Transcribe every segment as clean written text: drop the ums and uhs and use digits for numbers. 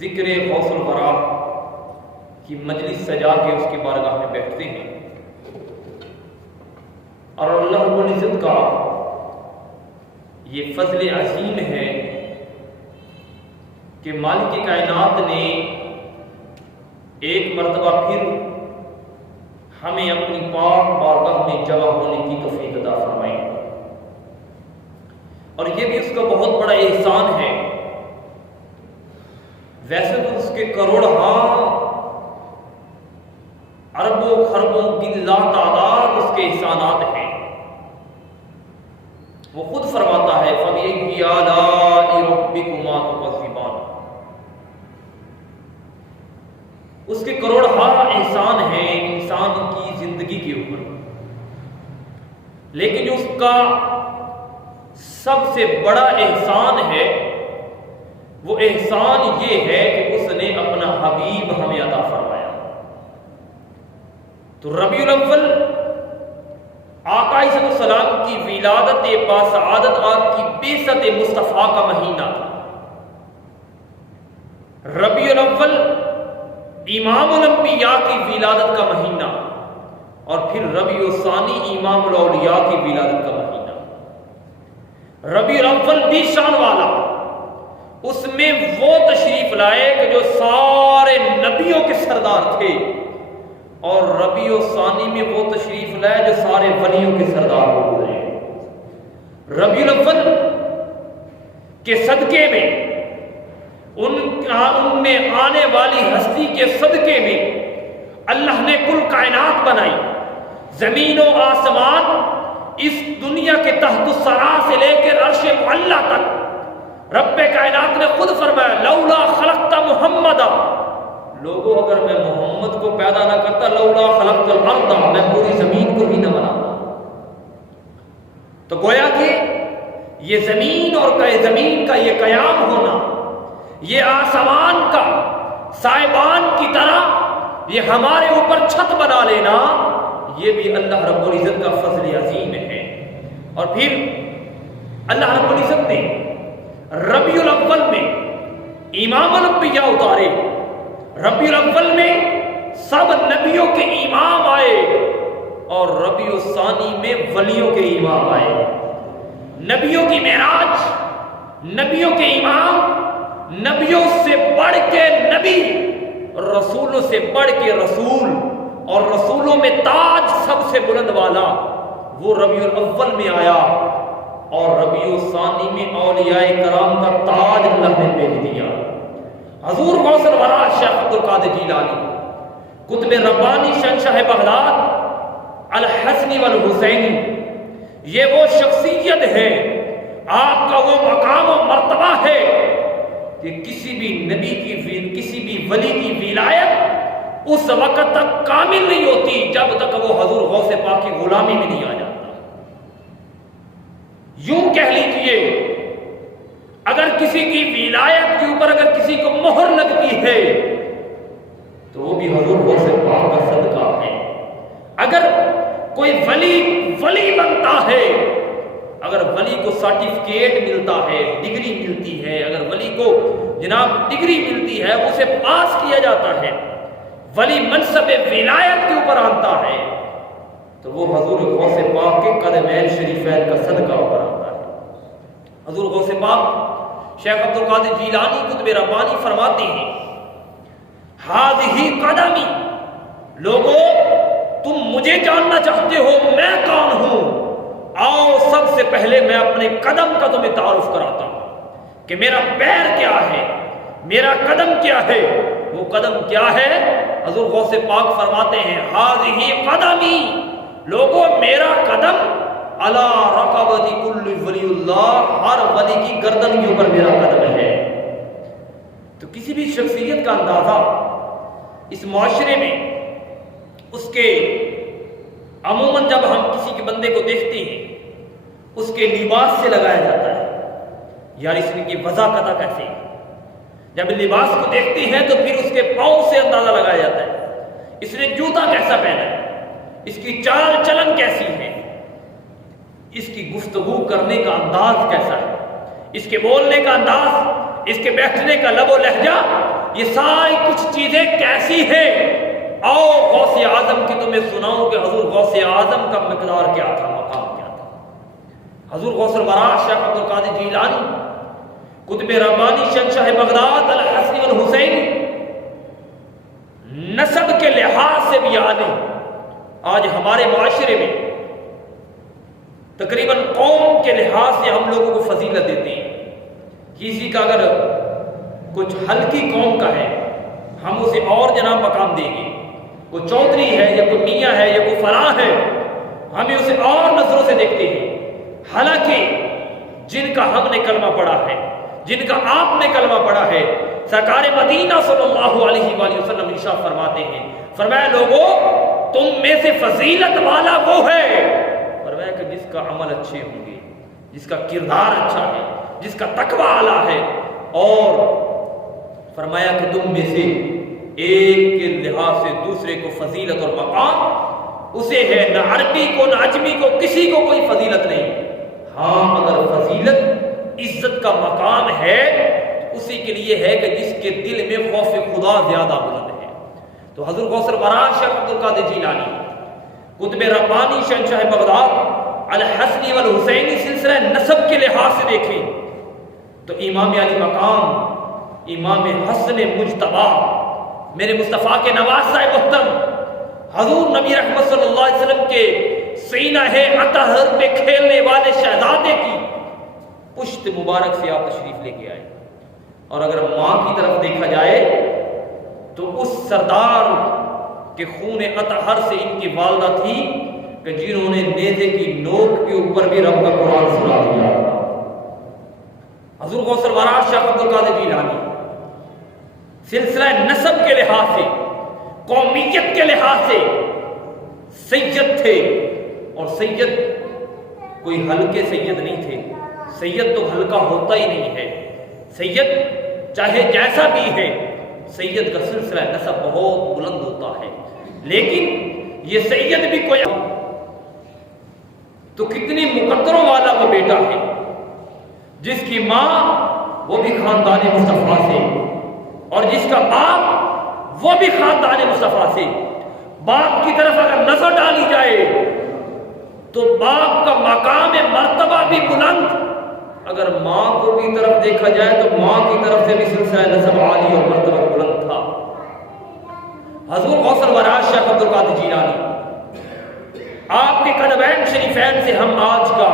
ذکر غوث الورا کی مجلس سجا کے اس کی بارگاہ میں بیٹھتے ہیں اور اللہ رب العزت کا یہ فضل عظیم ہے کہ مالک کائنات نے ایک مرتبہ پھر ہمیں اپنی پاک بارگاہ میں جمع ہونے کی توفیق عطا فرمائی، اور یہ بھی اس کا بہت بڑا احسان ہے۔ ویسے تو اس کے کروڑہاں اربوں خربوں کی لا تعداد اس کے احسانات ہیں۔ وہ خود فرماتا ہے فَبِأَيِّ آلَاءِ رَبِّكُمَا تُكَذِّبَانِ، اس کے کروڑہاں احسان ہیں انسان کی زندگی کے اوپر، لیکن جو اس کا سب سے بڑا احسان ہے وہ احسان یہ ہے کہ اس نے اپنا حبیب ہمیں عطا فرمایا۔ تو ربیع الاول آقا علیہ السلام کی ولادت باسعادت آپ کی بعثت مصطفیٰ کا مہینہ تھا۔ ربیع الاول امام الانبیاء کی ولادت کا مہینہ، اور پھر ربیع الثانی امام الاولیاء کی ولادت کا مہینہ۔ ربیع الاول بھی شان والا، اس میں وہ تشریف لائے کہ جو سارے نبیوں کے سردار تھے، اور ربیع الثانی میں وہ تشریف لائے جو سارے ولیوں کے سردار ہو گئے۔ ربیع الاول کے صدقے میں ان میں آنے والی ہستی کے صدقے میں اللہ نے کل کائنات بنائی، زمین و آسمان، اس دنیا کے تحت الثری سے لے کر عرش معلی تک۔ رب کائنات نے خود فرمایا لولا خلقت محمد، لوگوں اگر میں محمد کو پیدا نہ کرتا لولا خلقت الارض، میں پوری زمین کو ہی نہ بناتا۔ تو گویا کہ یہ زمین اور زمین کا یہ قیام ہونا، یہ آسمان کا سائبان کی طرح یہ ہمارے اوپر چھت بنا لینا، یہ بھی اللہ رب العزت کا فضل عظیم ہے۔ اور پھر اللہ رب العزت نے ربیع الاول میں امام الانبیاء اتارے، ربیع الاول میں سب نبیوں کے امام آئے، اور ربیع الثانی میں ولیوں کے امام آئے۔ نبیوں کی معراج، نبیوں کے امام، نبیوں سے بڑھ کے نبی، رسولوں سے بڑھ کے رسول، اور رسولوں میں تاج سب سے بلند والا وہ ربیع الاول میں آیا، اور ربیع الثانی میں اولیاء کرام کا تاج اللہ نے بھیج دیا۔ حضور غوث الورا شیخ عبد القادر جیلانی، قطب ربانی شہنشاہ بغداد الحسنی والحسینی، یہ وہ شخصیت ہے، آپ کا وہ مقام و مرتبہ ہے کہ کسی بھی نبی کی کسی بھی ولی کی ولایت اس وقت تک کامل نہیں ہوتی جب تک وہ حضور غوث پاک کی غلامی میں نہیں آ جاتا۔ یوں کہہ لیجئے اگر کسی کی ولایت کے اوپر اگر کسی کو مہر لگتی ہے تو وہ بھی حضور غوث پاک کا صدقہ ہے۔ اگر کوئی ولی بنتا ہے، اگر ولی کو سرٹیفکیٹ ملتا ہے، ڈگری ملتی ہے، اگر ولی کو جناب ڈگری ملتی ہے، اسے پاس کیا جاتا ہے، ولی منصب ولایت کے اوپر آتا ہے، تو وہ حضور غوث پاک کے قدمین شریفین کا صدقہ اوپر آتا ہے۔ حضور غوث پاک شیخ عبد القادر جیلانی قطب ربانی فرماتے ہیں ہذہ قدمی، لوگوں تم مجھے جاننا چاہتے ہو میں کون ہوں، آؤ سب سے پہلے میں اپنے قدم کا تمہیں تعارف کراتا ہوں کہ میرا پیر کیا ہے، میرا قدم کیا ہے۔ وہ قدم کیا ہے؟ حضور غوث پاک فرماتے ہیں ہذہ قدمی، لوگوں میرا قدم علی رقبۃ کل ولی اللہ، ہر ولی کی گردن کے اوپر میرا قدم ہے۔ تو کسی بھی شخصیت کا اندازہ اس معاشرے میں اس کے عموماً جب ہم کسی کے بندے کو دیکھتے ہیں اس کے لباس سے لگایا جاتا ہے، یار اس کی وضاحت کیسے ہے۔ جب لباس کو دیکھتے ہیں تو پھر اس کے پاؤں سے اندازہ لگایا جاتا ہے، اس نے جوتا کیسا پہنا ہے، اس کی چال چلن کیسی ہے، اس کی گفتگو کرنے کا انداز کیسا ہے، اس کے بولنے کا انداز، اس کے بیٹھنے کا لب و لہجہ، یہ ساری کچھ چیزیں کیسی ہیں؟ آؤ غوث اعظم کی تمہیں سناؤں کہ حضور غوث اعظم کا مقدار کیا تھا، مقام کیا تھا۔ حضور غوث الورا شیخ عبد القادر جیلانی قطب ربانی شہنشاہ بغداد الحسن والحسین نسب کے لحاظ سے بھی عالم، آج ہمارے معاشرے میں تقریباً قوم کے لحاظ سے ہم لوگوں کو فضیلت دیتے ہیں۔ کسی کا اگر کچھ ہلکی قوم کا ہے ہم اسے اور جناب مقام دیں گے، کوئی چودھری ہے یا کوئی میاں ہے یا کوئی فلاں ہے، ہمیں اسے اور نظروں سے دیکھتے ہیں۔ حالانکہ جن کا ہم نے کلمہ پڑھا ہے، جن کا آپ نے کلمہ پڑھا ہے، سرکار مدینہ صلی اللہ علیہ وآلہ وسلم ارشاد فرماتے ہیں، فرمایا لوگوں تم میں سے فضیلت والا وہ ہے، فرمایا کہ جس کا عمل اچھے ہوں گے، جس کا کردار اچھا ہے، جس کا تقوی اعلیٰ ہے، اور فرمایا کہ تم میں سے ایک کے لحاظ سے دوسرے کو فضیلت اور مقام اسے ہے، نہ عربی کو نہ عجمی کو کسی کو کوئی فضیلت نہیں۔ ہاں اگر فضیلت عزت کا مقام ہے اسی کے لیے ہے کہ جس کے دل میں خوف خدا زیادہ بلند ہے۔ تو حضور غوث الورا شیخ عبد القادر جیلانی قطب ربانی شہنشاہ بغداد الحسنی والحسینی سلسلہ نسب کے لحاظ سے دیکھیں تو امام علی مقام، امام حسن مجتبی، میرے مصطفیٰ کے نواز صاحب محترم، حضور نبی رحمت صلی اللہ علیہ وسلم کے سینہ اطہر پہ کھیلنے والے شہزادے کی پشت مبارک سے آپ تشریف لے کے آئے۔ اور اگر ماں کی طرف دیکھا جائے تو اس سردار کے خون اطہر سے ان کی والدہ تھی کہ جنہوں نے نیزے کی نوک کے اوپر بھی رب کا قرآن سنا دیا تھا۔ حضور غوث الورا شیخ عبد القادر جیلانی سلسلہ نسب کے لحاظ سے، قومیت کے لحاظ سے سید تھے، اور سید کوئی ہلکے سید نہیں تھے۔ سید تو ہلکا ہوتا ہی نہیں ہے، سید چاہے جیسا بھی ہے، سید کا سلسلہ نسب بہت بلند ہوتا ہے۔ لیکن یہ سید بھی کوئی تو کتنی مقدروں والا وہ بیٹا ہے جس کی ماں وہ بھی خاندان مصطفیٰ سے، اور جس کا باپ وہ بھی خاندان مصطفیٰ سے۔ باپ کی طرف اگر نظر ڈالی جائے تو باپ کا مقام مرتبہ بھی بلند، اگر ماں کو بھی طرف دیکھا جائے تو ماں کی طرف سے بھی سلسلہ نسب عالی اور مرتبہ بلند تھا۔ حضور غوث الورا شیخ عبد القادر جیلانی آپ کے قدمین شریفین سے ہم آج کا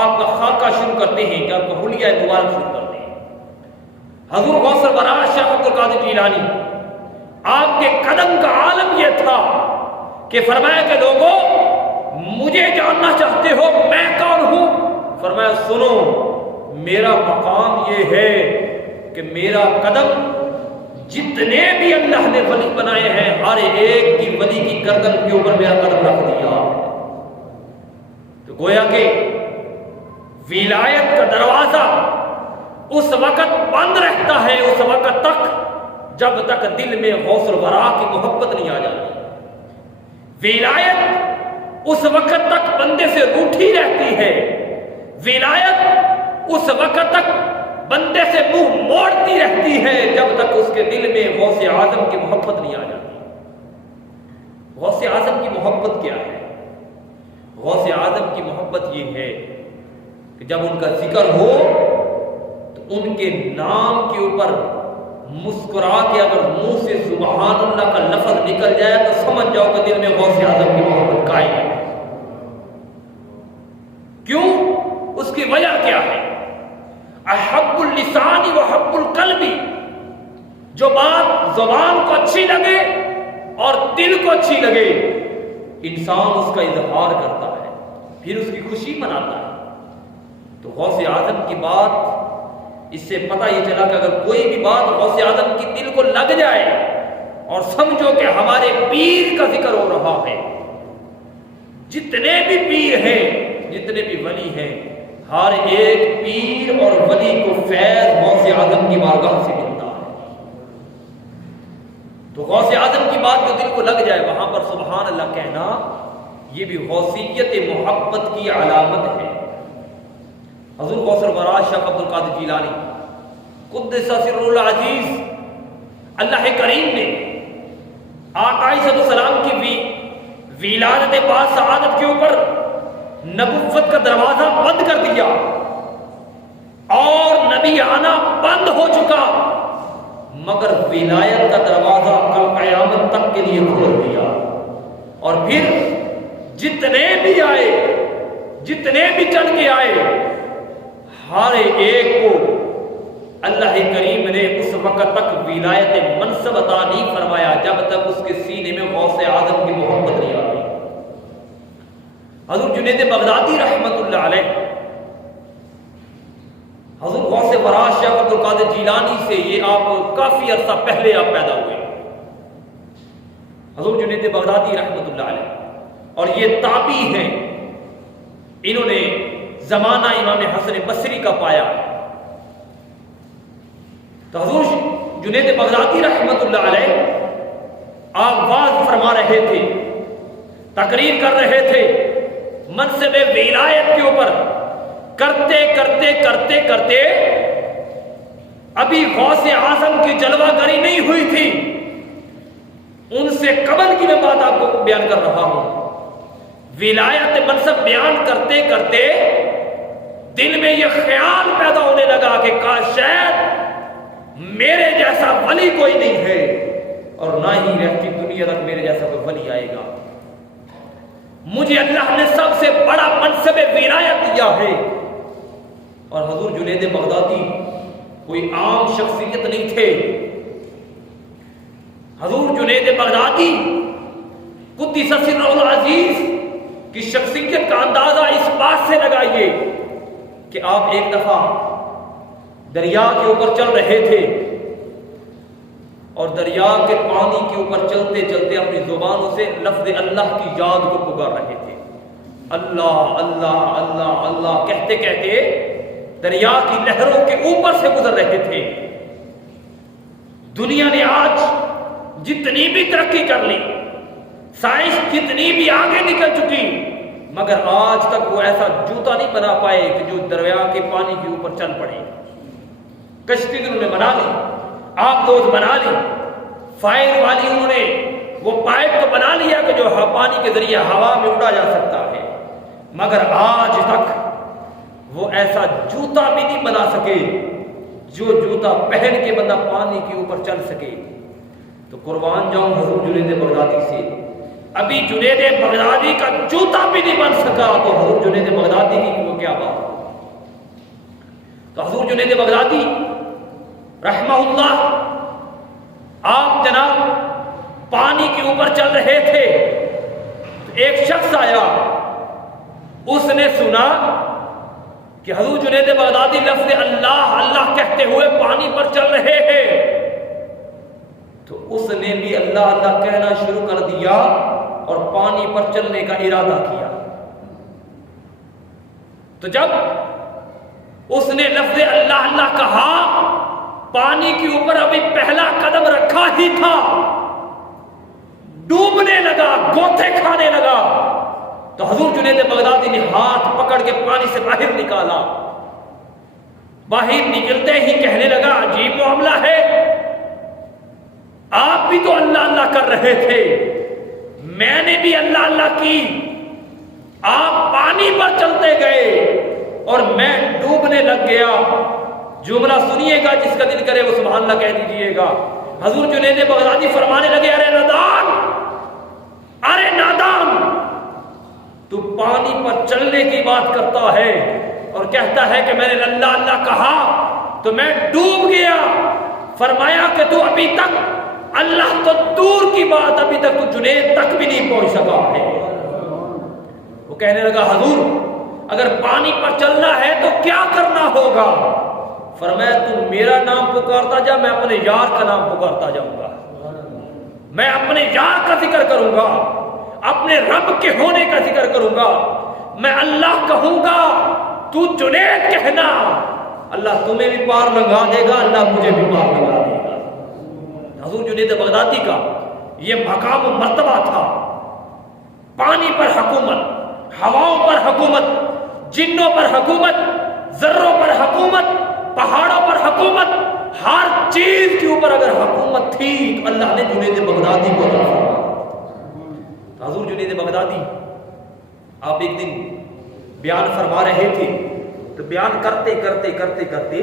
آپ کا خاکہ شروع کرتے ہیں کہ آپ کا حلیہ مبارک شروع کرتے ہیں۔ حضور غوث الورا شیخ عبد القادر جیلانی آپ کے قدم کا عالم یہ تھا کہ فرمایا کہ لوگوں مجھے جاننا چاہتے ہو میں کون ہوں؟ فرمایا سنو، میرا مقام یہ ہے کہ میرا قدم جتنے بھی اللہ نے ولی بنائے ہیں ہر ایک کی ولی کی گردن کے اوپر میرا قدم رکھ دیا۔ تو گویا کہ ولایت کا دروازہ اس وقت بند رہتا ہے، اس وقت تک جب تک دل میں غوث الورا کی محبت نہیں آ جاتی۔ ولایت اس وقت تک بندے سے روٹھی رہتی ہے، ولایت اس وقت تک بندے سے منہ موڑتی رہتی ہے جب تک اس کے دل میں غوث اعظم کی محبت نہیں آ جاتی۔ غوث اعظم کی محبت کیا ہے؟ غوث اعظم کی محبت یہ ہے کہ جب ان کا ذکر ہو تو ان کے نام کے اوپر مسکرا کے اگر منہ سے سبحان اللہ کا لفظ نکل جائے تو سمجھ جاؤ کہ دل میں غوث اعظم کی محبت قائم ہے۔ کیوں؟ اس کی وجہ کیا ہے؟ احب اللسان و حب القلب، جو بات زبان کو اچھی لگے اور دل کو اچھی لگے انسان اس کا اظہار کرتا ہے، پھر اس کی خوشی مناتا ہے۔ تو غوث اعظم کی بات، اس سے پتہ یہ چلا کہ اگر کوئی بھی بات غوث اعظم کی دل کو لگ جائے اور سمجھو کہ ہمارے پیر کا ذکر ہو رہا ہے، جتنے بھی پیر ہیں، جتنے بھی ولی ہیں، ہر ایک پیر اور ولی کو فیض غوث اعظم کی بارگاہ سے ملتا ہے۔ تو غوث اعظم کی بات جو دل کو لگ جائے وہاں پر سبحان اللہ کہنا، یہ بھی غوثیت محبت کی علامت ہے۔ حضور غوث الورا شیخ عبد القادر جیلانی قدس سر العزیز اللہ کریم نے آقا علیہ السلام کی ولادت با سعادت کے اوپر نبوت کا دروازہ بند کر دیا اور نبی آنا بند ہو چکا، مگر ولایت کا دروازہ کل قیامت تک کے لیے کھول دیا۔ اور پھر جتنے بھی آئے، جتنے بھی چل کے آئے، ہر ایک کو اللہ کریم نے اس وقت تک ولایت منصب عطا نہیں فرمایا جب تک اس کے سینے میں غوث اعظم کی محبت نہیں آ گئی۔ حضور جنید بغدادی رحمت اللہ علیہ، حضور غوث ورا شیخ عبد القادر جیلانی سے یہ آپ کافی عرصہ پہلے آپ پیدا ہوئے، حضور جنید بغدادی رحمت اللہ علیہ، اور یہ تابعی ہیں، انہوں نے زمانہ امام حسن بصری کا پایا۔ تو حضور جنید بغدادی رحمت اللہ علیہ آپ واعظ فرما رہے تھے، تقریر کر رہے تھے منصب ولایت کے اوپر، کرتے کرتے کرتے کرتے ابھی غوث اعظم کی جلوہ گری نہیں ہوئی تھی، ان سے قبل کی میں بات آپ کو بیان کر رہا ہوں۔ ولایت منصب بیان کرتے کرتے دل میں یہ خیال پیدا ہونے لگا کہ کاش شاید میرے جیسا ولی کوئی نہیں ہے، اور نہ ہی رہتی دنیا تک میرے جیسا کوئی ولی آئے گا۔ مجھے اللہ نے سب سے بڑا منصب ولایت دیا ہے۔ اور حضور جنید بغدادی کوئی عام شخصیت نہیں تھے، حضور جنید بغدادی قدس سرہ العزیز کی شخصیت کا اندازہ اس بات سے لگائیے کہ آپ ایک دفعہ دریا کے اوپر چل رہے تھے اور دریا کے پانی کے اوپر چلتے چلتے اپنی زبانوں سے لفظ اللہ کی یاد کو پکار رہے تھے، اللہ اللہ اللہ اللہ کہتے کہتے دریا کی لہروں کے اوپر سے گزر رہے تھے۔ دنیا نے آج جتنی بھی ترقی کر لی، سائنس جتنی بھی آگے نکل چکی، مگر آج تک وہ ایسا جوتا نہیں بنا پائے کہ جو دریا کے پانی کے اوپر چل پڑے۔ کشتی انہوں نے بنا لی، آب دوز بنا لی، فائر والی انہوں نے وہ پائپ تو بنا لیا کہ جو پانی کے ذریعے ہوا میں اڑا جا سکتا ہے، مگر آج تک وہ ایسا جوتا بھی نہیں بنا سکے جو جوتا پہن کے بندہ پانی کے اوپر چل سکے۔ تو قربان جاؤں حضور جنید بغدادی سے، ابھی جنید بغدادی کا جوتا بھی نہیں بن سکا تو حضور جنید بغدادی کی وہ کیا بات۔ تو حضور جنید بغدادی رحمہ اللہ آپ جناب پانی کے اوپر چل رہے تھے، ایک شخص آیا، اس نے سنا کہ حضور جنید بغدادی لفظ اللہ اللہ کہتے ہوئے پانی پر چل رہے ہیں، تو اس نے بھی اللہ اللہ کہنا شروع کر دیا اور پانی پر چلنے کا ارادہ کیا۔ تو جب اس نے لفظ اللہ اللہ کہا، پانی کے اوپر ابھی پہلا قدم رکھا ہی تھا، ڈوبنے لگا، گوتے کھانے لگا، تو حضور جنید بغدادی نے ہاتھ پکڑ کے پانی سے باہر نکالا۔ باہر نکلتے ہی کہنے لگا عجیب معاملہ ہے، آپ بھی تو اللہ اللہ کر رہے تھے، میں نے بھی اللہ اللہ کی، آپ پانی پر چلتے گئے اور میں ڈوبنے لگ گیا۔ جملہ سنیے گا، جس کا دل کرے وہ سبحان اللہ کہہ دیجئے گا۔ حضور جنید بغدادی فرمانے لگے ارے نادان، ارے نادان، تو پانی پر چلنے کی بات کرتا ہے اور کہتا ہے کہ میں نے اللہ اللہ کہا تو میں ڈوب گیا۔ فرمایا کہ تو ابھی تک اللہ تو دور کی بات، ابھی تک تو جنید تک بھی نہیں پہنچ سکا ہے۔ وہ کہنے لگا حضور اگر پانی پر چلنا ہے تو کیا کرنا ہوگا؟ فرمایا تم میرا نام پکارتا جا، میں اپنے یار کا نام پکارتا جاؤں گا، میں اپنے یار کا ذکر کروں گا، اپنے رب کے ہونے کا ذکر کروں گا، میں اللہ کہوں گا، تو جنید کہنا، اللہ تمہیں بھی پار لنگا دے گا، اللہ مجھے بھی پار لنگا دے گا۔ حضور جنید بغدادی کا یہ مقام و مرتبہ تھا، پانی پر حکومت، ہواؤں پر حکومت، جنوں پر حکومت، ذروں پر حکومت، پہاڑوں پر حکومت، ہر چیز کے اوپر اگر حکومت تھی تھی تو اللہ نے جنید بغدادی کو عطا فرمایا۔ حضور جنید بغدادی آپ ایک دن بیان فرما رہے تھے تو بیان کرتے کرتے کرتے کرتے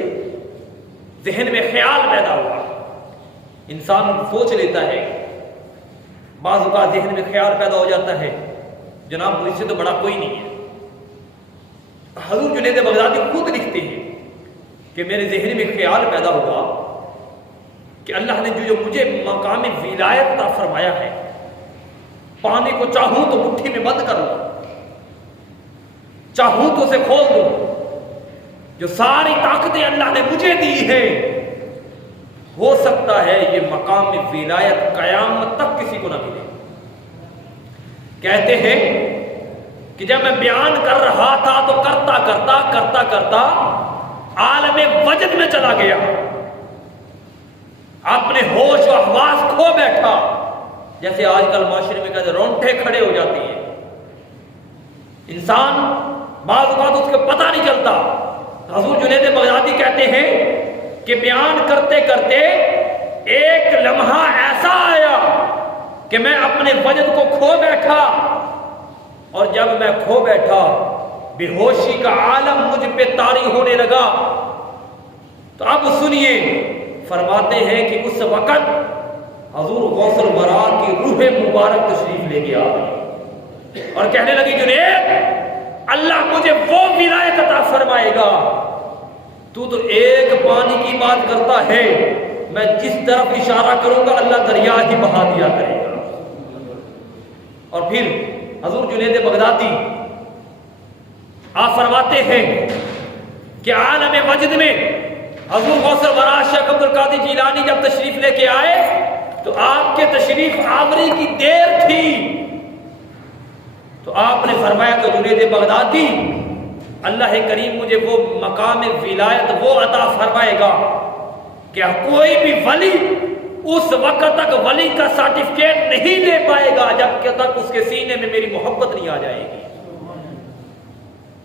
ذہن میں خیال پیدا ہوا۔ انسان سوچ لیتا ہے، بعض اوقات ذہن میں خیال پیدا ہو جاتا ہے جناب مجھ سے تو بڑا کوئی نہیں ہے۔ حضور جنید بغدادی خود لکھتے ہیں کہ میرے ذہن میں خیال پیدا ہوا کہ اللہ نے جو مجھے مقام ولایت عطا فرمایا ہے، پانی کو چاہوں تو مٹھی میں بند کر لوں، چاہوں تو اسے کھول دوں، جو ساری طاقتیں اللہ نے مجھے دی ہیں، ہو سکتا ہے یہ مقام ولایت قیامت تک کسی کو نہ ملے۔ کہتے ہیں کہ جب میں بیان کر رہا تھا تو کرتا کرتا کرتا کرتا عالم وجد میں چلا گیا، اپنے ہوش و حواس کھو بیٹھا، جیسے آج کل معاشرے میں کہتے رونٹے کھڑے ہو جاتی ہیں، انسان بعض اوقات اس کو پتہ نہیں چلتا۔ حضور جنید بغدادی کہتے ہیں کہ بیان کرتے کرتے ایک لمحہ ایسا آیا کہ میں اپنے وجد کو کھو بیٹھا، اور جب میں کھو بیٹھا بے ہوشی کا عالم مجھ پہ طاری ہونے لگا۔ تو اب سنیے، فرماتے ہیں کہ اس وقت حضور غوث الورا کی روح مبارک تشریف لے کے آ گئی اور کہنے لگی جنید اللہ مجھے وہ ولایت عطا فرمائے گا، تو ایک پانی کی بات کرتا ہے، میں جس طرف اشارہ کروں گا اللہ دریا ہی بہا دیا کرے گا۔ اور پھر حضور جنید بغدادی آپ فرماتے ہیں کہ عالم وجد میں حضور غوث الورا شیخ عبد القادر جیلانی جب تشریف لے کے آئے تو آپ کے تشریف آوری کی دیر تھی، تو آپ نے فرمایا کہ جنید بغدادی اللہ کریم مجھے وہ مقام ولایت وہ عطا فرمائے گا کہ کوئی بھی ولی اس وقت تک ولی کا سرٹیفکیٹ نہیں لے پائے گا جب تک اس کے سینے میں میری محبت نہیں آ جائے گی۔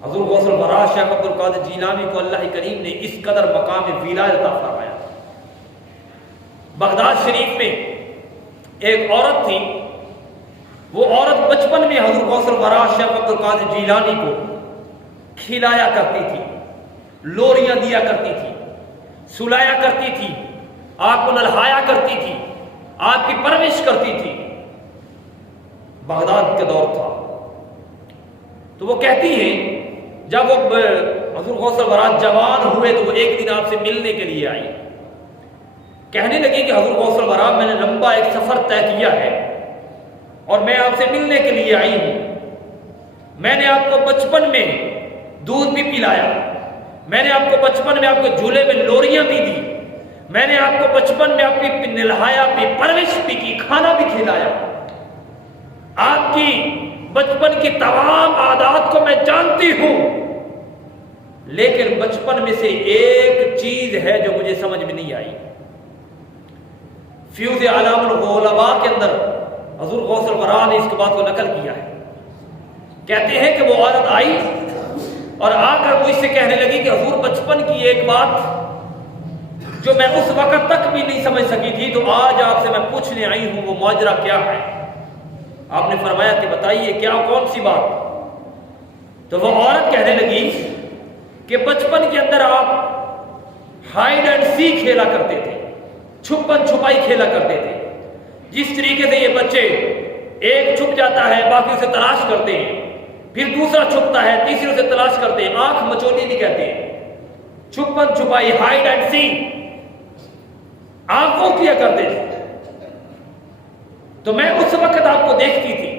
حضور غوث الورا شیخ عبد القادر جیلانی کو اللہ کریم نے اس قدر مقام ولایت عطا فرمایا۔ بغداد شریف میں ایک عورت تھی، وہ عورت بچپن میں حضور غوث الورا شیخ عبد القادر جیلانی کو کھلایا کرتی تھی، لوریاں دیا کرتی تھی، سلایا کرتی تھی، آپ کو نہلایا کرتی تھی، آپ کی پرورش کرتی تھی۔ بغداد کا دور تھا، تو وہ کہتی ہیں جب وہ حضور غوث الورا جوان ہوئے تو وہ ایک دن آپ سے ملنے کے لیے آئی، کہنے لگی کہ حضور غوث الورا میں نے لمبا ایک سفر طے کیا ہے اور میں آپ سے ملنے کے لیے آئی ہوں۔ میں نے آپ کو بچپن میں دودھ بھی پلایا، میں نے آپ کو بچپن میں آپ کو جھولے میں لوریاں بھی دی، میں نے آپ کو بچپن میں آپ کی نہلایا بھی، پرورش بھی کی، کھانا بھی کھلایا، آپ کی بچپن کی تمام عادات کو میں جانتی ہوں، لیکن بچپن میں سے ایک چیز ہے جو مجھے سمجھ میں نہیں آئی۔ فیوز اعلام العلماء کے اندر حضور غوث الورا نے اس کے بات کو نقل کیا ہے، کہتے ہیں کہ وہ عورت آئی اور آ کر مجھ سے کہنے لگی کہ حضور بچپن کی ایک بات جو میں اس وقت تک بھی نہیں سمجھ سکی تھی تو آج آپ سے میں پوچھنے آئی ہوں، وہ ماجرا کیا ہے؟ آپ نے فرمایا کہ بتائیے کیا کون سی بات؟ تو وہ عورت کہنے لگی کہ بچپن کے اندر آپ ہائیڈ اینڈ سی کھیلا کرتے تھے، چھپن چھپائی کھیلا کرتے تھے، جس طریقے سے یہ بچے ایک چھپ جاتا ہے باقی اسے تلاش کرتے ہیں، پھر دوسرا چھپتا ہے تیسرے اسے تلاش کرتے ہیں، آنکھ مچولی بھی کہتے ہیں، چھپن چھپائی ہائیڈ اینڈ سی آپ وہ کیا کرتے تھے۔ تو میں اس وقت آپ کو دیکھتی تھی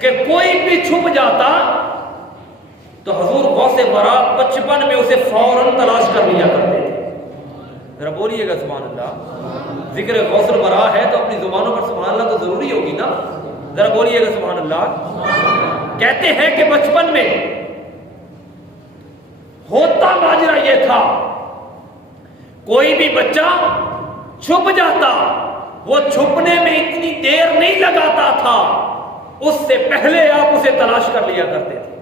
کہ کوئی بھی چھپ جاتا تو حضور غوث ورا بچپن میں اسے فوراً تلاش کر لیا کرتے تھے۔ ذرا بولیے گا سبحان اللہ، ذکر غوث الورا ہے تو اپنی زبانوں پر سبحان اللہ تو ضروری ہوگی نا، ذرا بولیے گا سبحان اللہ۔ کہتے ہیں کہ بچپن میں ہوتا ماجرا یہ تھا، کوئی بھی بچہ چھپ جاتا، وہ چھپنے میں اتنی دیر نہیں لگاتا تھا، اس سے پہلے آپ اسے تلاش کر لیا کرتے تھے،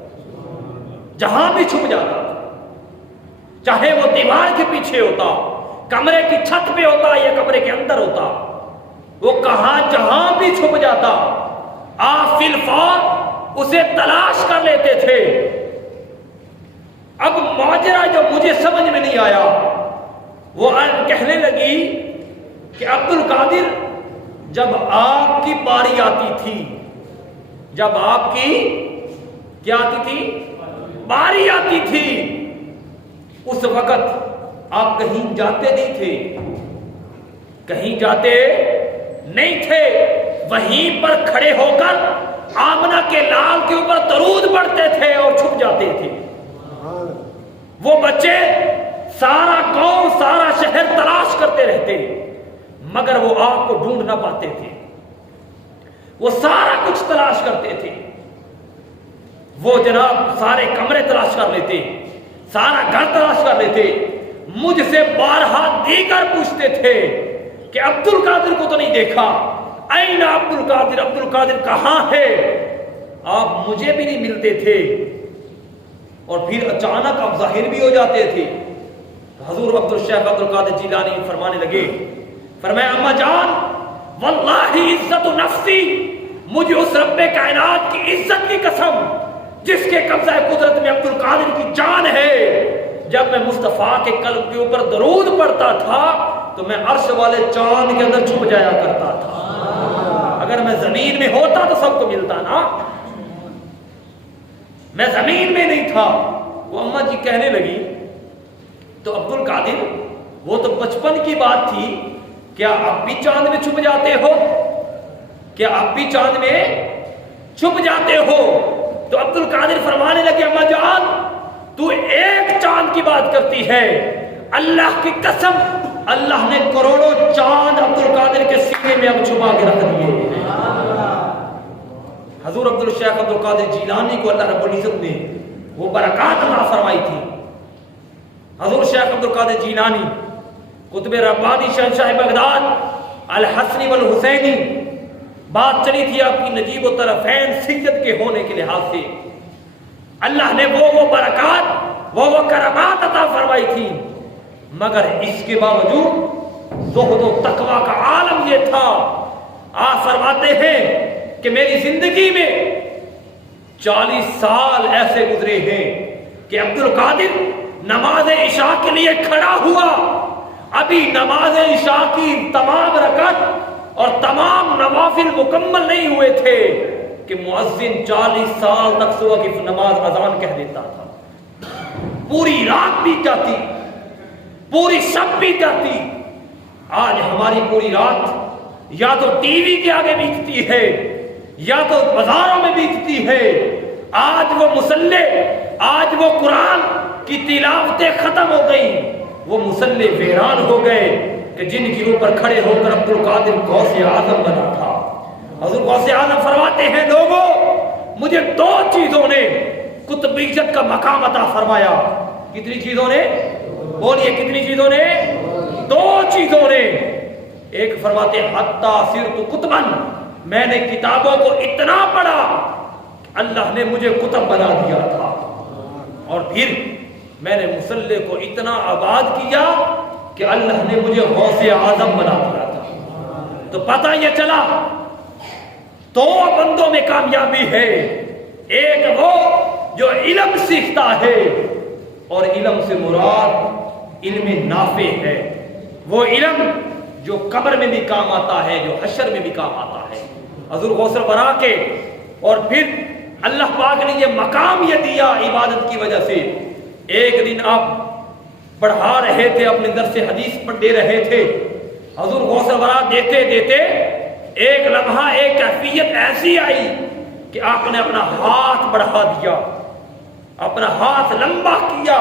جہاں بھی چھپ جاتا تھا، چاہے وہ دیوار کے پیچھے ہوتا، کمرے کی چھت پہ ہوتا یا وہ کہاں جہاں بھی چھپ جاتا آپ فی الفور اسے تلاش کر لیتے تھے۔ اب ماجرا جو مجھے سمجھ میں نہیں آیا، وہ کہنے لگی کہ عبد القادر جب آپ کی باری آتی تھی، جب آپ کی کیا آتی تھی؟ باری آتی تھی، اس وقت آپ کہیں جاتے نہیں تھے، کہیں جاتے نہیں تھے، وہیں پر کھڑے ہو کر آمنہ کے لال کے اوپر درود پڑھتے تھے اور چھپ جاتے تھے۔ وہ بچے سارا گاؤں سارا شہر تلاش کرتے رہتے مگر وہ آپ کو ڈھونڈ نہ پاتے تھے۔ وہ سارا کچھ تلاش کرتے تھے، وہ جناب سارے کمرے تلاش کر لیتے، سارا گھر تلاش کر لیتے، مجھ سے بارہا دیگر پوچھتے تھے کہ عبد القادر کو تو نہیں دیکھا، این عبد القادر، عبد القادر کہاں ہے؟ آپ مجھے بھی نہیں ملتے تھے، اور پھر اچانک آپ ظاہر بھی ہو جاتے تھے۔ حضور الشیخ عبد القادر جیلانی فرمانے لگے، فرمایا اما جان واللہ عزت نفسی، مجھے اس رب کائنات کی عزت کی قسم جس کے قبضہ قدرت میں عبد القادر کی جان ہے، جب میں مصطفیٰ کے قلب کے اوپر درود پڑھتا تھا تو میں عرش والے چاند کے اندر چھپ جایا کرتا تھا۔ اگر میں زمین میں ہوتا تو سب کو ملتا نا، میں زمین میں نہیں تھا۔ وہ اماں جی کہنے لگی تو عبد القادر وہ تو بچپن کی بات تھی، کیا اب بھی چاند میں چھپ جاتے ہو؟ کیا اب بھی چاند میں چھپ جاتے ہو؟ تو عبد القادر فرمانے لگے اماں جان تو ایک چاند کی بات کرتی ہے، اللہ کی قسم اللہ نے کروڑوں چاند عبد القادر کے سینے میں اب چھپا کے رکھ دیے۔ حضور الشیخ عبد القادر جیلانی کو اللہ رب العزت نے وہ برکات عطا فرمائی تھی۔ حضور شیخ عبد القادر جیلانی قطب ربانی شہنشاہ بغداد الحسنی والحسینی، بات چلی تھی آپ کی نجیب الطرفین سید کے ہونے کے لحاظ سے، اللہ نے وہ برکات وہ کرامات عطا فرمائی تھی، مگر اس کے باوجود زہد و تقوی کا عالم یہ تھا۔ آپ فرماتے ہیں کہ میری زندگی میں 40 سال ایسے گزرے ہیں کہ عبد القادر نماز عشاء کے لیے کھڑا ہوا، ابھی نماز عشاء کی تمام رکعت اور تمام نوافل مکمل نہیں ہوئے تھے کہ مؤذن 40 سال تک صبح کی نماز اذان کہہ دیتا تھا۔ پوری رات بیت جاتی، پوری شب بیت جاتی۔ آج ہماری پوری رات یا تو ٹی وی کے آگے بیتتی ہے یا تو بازاروں میں بیتتی ہے۔ آج وہ مصلی، آج وہ قرآن کی تلاوتیں ختم ہو گئی، وہ مصلی ویران ہو گئے کہ جن کے اوپر کھڑے ہو کر عبد القادر غوث اعظم بنا تھا۔ حضور غوث اعظم فرماتے ہیں لوگوں مجھے 2 چیزوں نے قطبیت کا مقام عطا فرمایا۔ کتنی چیزوں نے؟ بولیے کتنی چیزوں نے؟ 2 چیزوں نے۔ ایک فرماتے ہیں حتی صرت قطباً، میں نے کتابوں کو اتنا پڑھا اللہ نے مجھے قطب بنا دیا تھا، اور پھر میں نے مصلی کو اتنا آباد کیا کہ اللہ نے مجھے غوث اعظم بنا دیا تھا۔ تو پتہ یہ چلا 2 بندوں میں کامیابی ہے، ایک وہ جو علم سیکھتا ہے، اور علم سے مراد علم نافع ہے، وہ علم جو قبر میں بھی کام آتا ہے، جو حشر میں بھی کام آتا ہے۔ حضور غوث الورا کے، اور پھر اللہ پاک نے یہ مقام یہ دیا عبادت کی وجہ سے۔ ایک دن آپ پڑھا رہے تھے، اپنے درس حدیث پر دے رہے تھے، حضور غوث الورا دیتے دیتے ایک لمحہ ایک کیفیت ایسی آئی کہ آپ نے اپنا ہاتھ بڑھا دیا، اپنا ہاتھ لمبا کیا،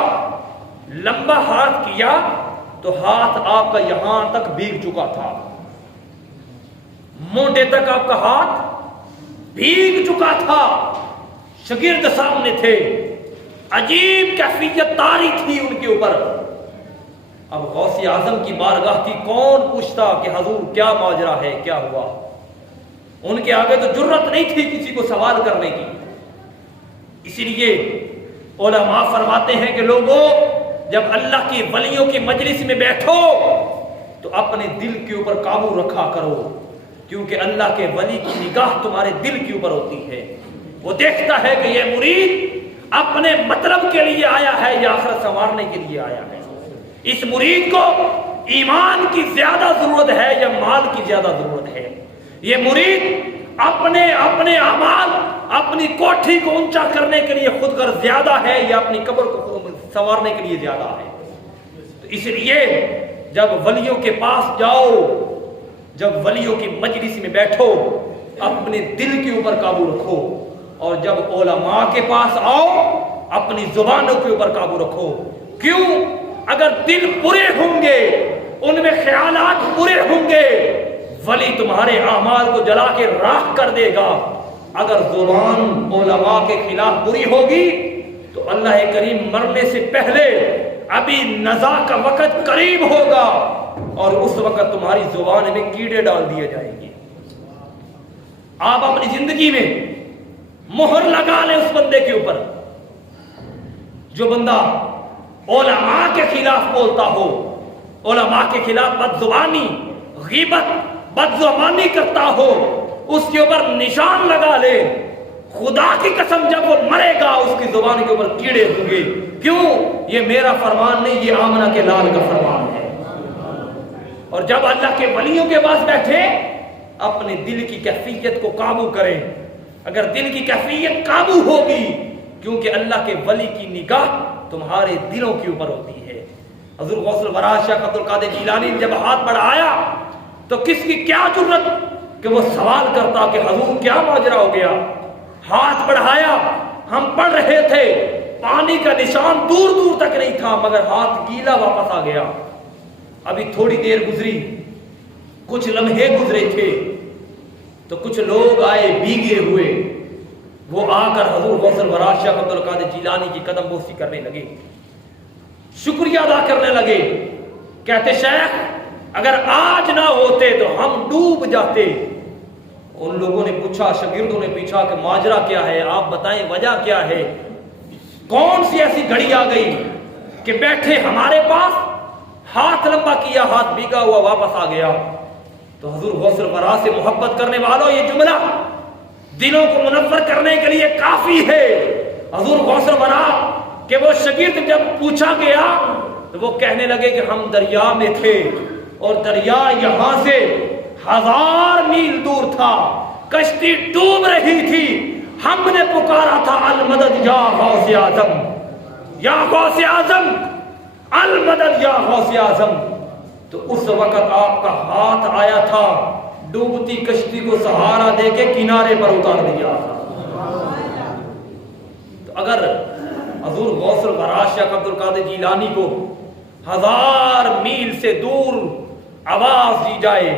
لمبا ہاتھ کیا تو ہاتھ آپ کا یہاں تک بھیگ چکا تھا، مونڈے تک آپ کا ہاتھ بھیگ چکا تھا۔ شاگرد سامنے تھے، عجیب کیفیت طاری تھی ان کے اوپر۔ اب غوث اعظم کی بارگاہ کی کون پوچھتا کہ حضور کیا ماجرا ہے، کیا ہوا؟ ان کے آگے تو جرت نہیں تھی کسی کو سوال کرنے کی۔ اسی لیے علماء فرماتے ہیں کہ لوگوں جب اللہ کی ولیوں کی مجلس میں بیٹھو تو اپنے دل کے اوپر قابو رکھا کرو، کیونکہ اللہ کے ولی کی نگاہ تمہارے دل کے اوپر ہوتی ہے. وہ دیکھتا ہے کہ یہ مرید اپنے مطلب کے لیے آیا ہے یا آخرت سنوارنے کے لیے آیا ہے. اس مرید کو ایمان کی زیادہ ضرورت ہے یا مال کی زیادہ ضرورت ہے. یہ مرید اپنے اعمال اپنی کوٹھی کو اونچا کرنے کے لیے خود غرض زیادہ ہے یا اپنی قبر کو سنوارنے کے لیے زیادہ ہے. تو اس لیے جب ولیوں کے پاس جاؤ، جب ولیوں کی مجلس میں بیٹھو، اپنے دل کے اوپر قابو رکھو، اور جب علماء کے پاس آؤ اپنی زبانوں کے اوپر قابو رکھو. کیوں؟ اگر دل برے ہوں گے، ان میں خیالات برے ہوں گے، ولی تمہارے اعمال کو جلا کے راکھ کر دے گا. اگر زبان علماء کے خلاف بری ہوگی تو اللہ کریم مرنے سے پہلے ابھی نزا کا وقت قریب ہوگا اور اس وقت تمہاری زبان میں کیڑے ڈال دیے جائیں گے. آپ اپنی زندگی میں مہر لگا لیں اس بندے کے اوپر جو بندہ علماء کے خلاف بولتا ہو، علماء کے خلاف بدزبانی، غیبت، بدزبانی کرتا ہو، اس کے اوپر نشان لگا لے. خدا کی قسم جب وہ مرے گا اس کی زبان کے اوپر کیڑے ہوں گے. کیوں؟ یہ میرا فرمان نہیں، یہ آمنہ کے لال کا فرمان ہے. اور جب اللہ کے ولیوں کے پاس بیٹھے اپنے دل کی کیفیت کو قابو کریں. اگر دل کی کیفیت قابو ہوگی، کیونکہ اللہ کے ولی کی نگاہ تمہارے دلوں کے اوپر ہوتی ہے. حضور غوث الورا شیخ عبد القادر جیلانی نے جب ہاتھ بڑھایا تو کس کی کیا جرت کہ وہ سوال کرتا کہ حضور کیا ماجرا ہو گیا؟ ہاتھ بڑھایا، ہم پڑھ رہے تھے، پانی کا نشان دور دور تک نہیں تھا مگر ہاتھ گیلا واپس آ گیا. ابھی تھوڑی دیر گزری، کچھ لمحے گزرے تھے تو کچھ لوگ آئے بھیگے ہوئے، وہ آ کر حضور غوث الورا شیخ عبد القادر جیلانی کی قدم بوسی کرنے لگے، شکریہ ادا کرنے لگے. کہتے شیخ اگر آج نہ ہوتے تو ہم ڈوب جاتے. ان لوگوں نے پوچھا، شاگردوں نے پوچھا کہ ماجرا کیا ہے، آپ بتائیں وجہ کیا ہے، کون سی ایسی گھڑی آ گئی کہ بیٹھے ہمارے پاس، ہاتھ لمبا کیا، ہاتھ بھیگا ہوا واپس آ گیا. تو حضور غوث الورا سے محبت کرنے والوں یہ جملہ دلوں کو منور کرنے کے لیے کافی ہے. حضور غوث الورا کہ وہ شاگرد جب پوچھا گیا تو وہ کہنے لگے کہ ہم دریا میں تھے اور دریا یہاں سے 1000 میل دور تھا، کشتی ڈوب رہی تھی، ہم نے پکارا تھا المدد یا غوث اعظم، یا غوث اعظم، المدد یا غوث اعظم. تو اس وقت آپ کا ہاتھ آیا تھا، ڈوبتی کشتی کو سہارا دے کے کنارے پر اتار دیا تھا. تو اگر حضور غوث الورا شیخ عبد القادر جیلانی کو 1000 میل سے دور آواز دی جائے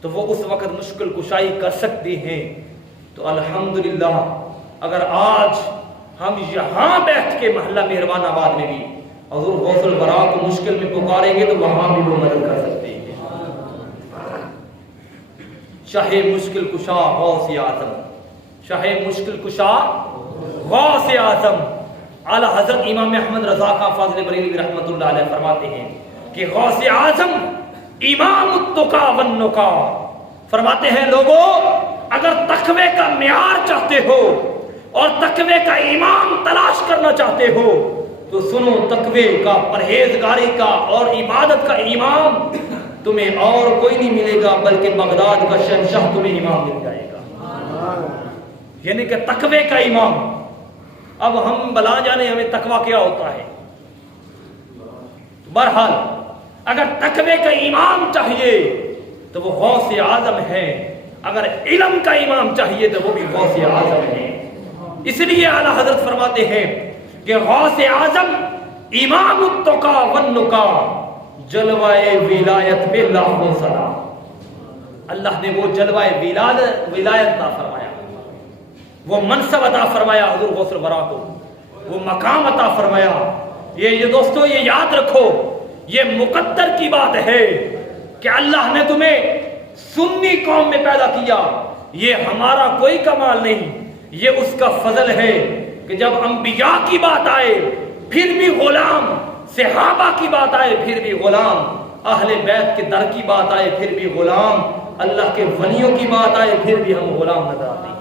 تو وہ اس وقت مشکل کشائی کر سکتے ہیں. تو الحمدللہ اگر آج ہم یہاں بیٹھ کے محلہ مہربان آباد میں بھی حضور غوث الورا کو مشکل میں پکاریں گے تو وہاں بھی وہ مدد کر سکتے ہیں. شاہ مشکل کشا غوث اعظم، شاہ مشکل کشا غوث اعظم. اعلی حضرت امام احمد رضا خان فاضل بریلوی رحمۃ اللہ علیہ فرماتے ہیں کہ غوث اعظم امام التقا والنقا. فرماتے ہیں لوگوں اگر تقوی کا معیار چاہتے ہو اور تقوی کا امام تلاش کرنا چاہتے ہو تو سنو، تقوی کا، پرہیزگاری کا اور عبادت کا امام تمہیں اور کوئی نہیں ملے گا بلکہ بغداد کا شہنشاہ تمہیں امام مل جائے گا، یعنی کہ تقوی کا امام. اب ہم بلا جانے ہمیں تقوی کیا ہوتا ہے. بہرحال اگر تقوی کا امام چاہیے تو وہ غوث اعظم ہے، اگر علم کا امام چاہیے تو وہ بھی غوث اعظم ہے. اس لیے اعلیٰ حضرت فرماتے ہیں کہ غوث اعظم امام التقا والنقا، جلوائے ولایت پہ لاکھوں سلام. اللہ نے وہ جلوائے ولایت عطا فرمایا، وہ منصب عطا فرمایا حضور غوث الورا کو، وہ مقام عطا فرمایا. یہ دوستو یہ یاد رکھو، یہ مقدر کی بات ہے کہ اللہ نے تمہیں سنی قوم میں پیدا کیا. یہ ہمارا کوئی کمال نہیں، یہ اس کا فضل ہے کہ جب انبیاء کی بات آئے پھر بھی غلام، صحابہ کی بات آئے پھر بھی غلام. اہل بیت کے در کی بات آئے پھر بھی غلام، اللہ کے ولیوں کی بات آئے پھر بھی ہم غلام نظر آتے ہیں۔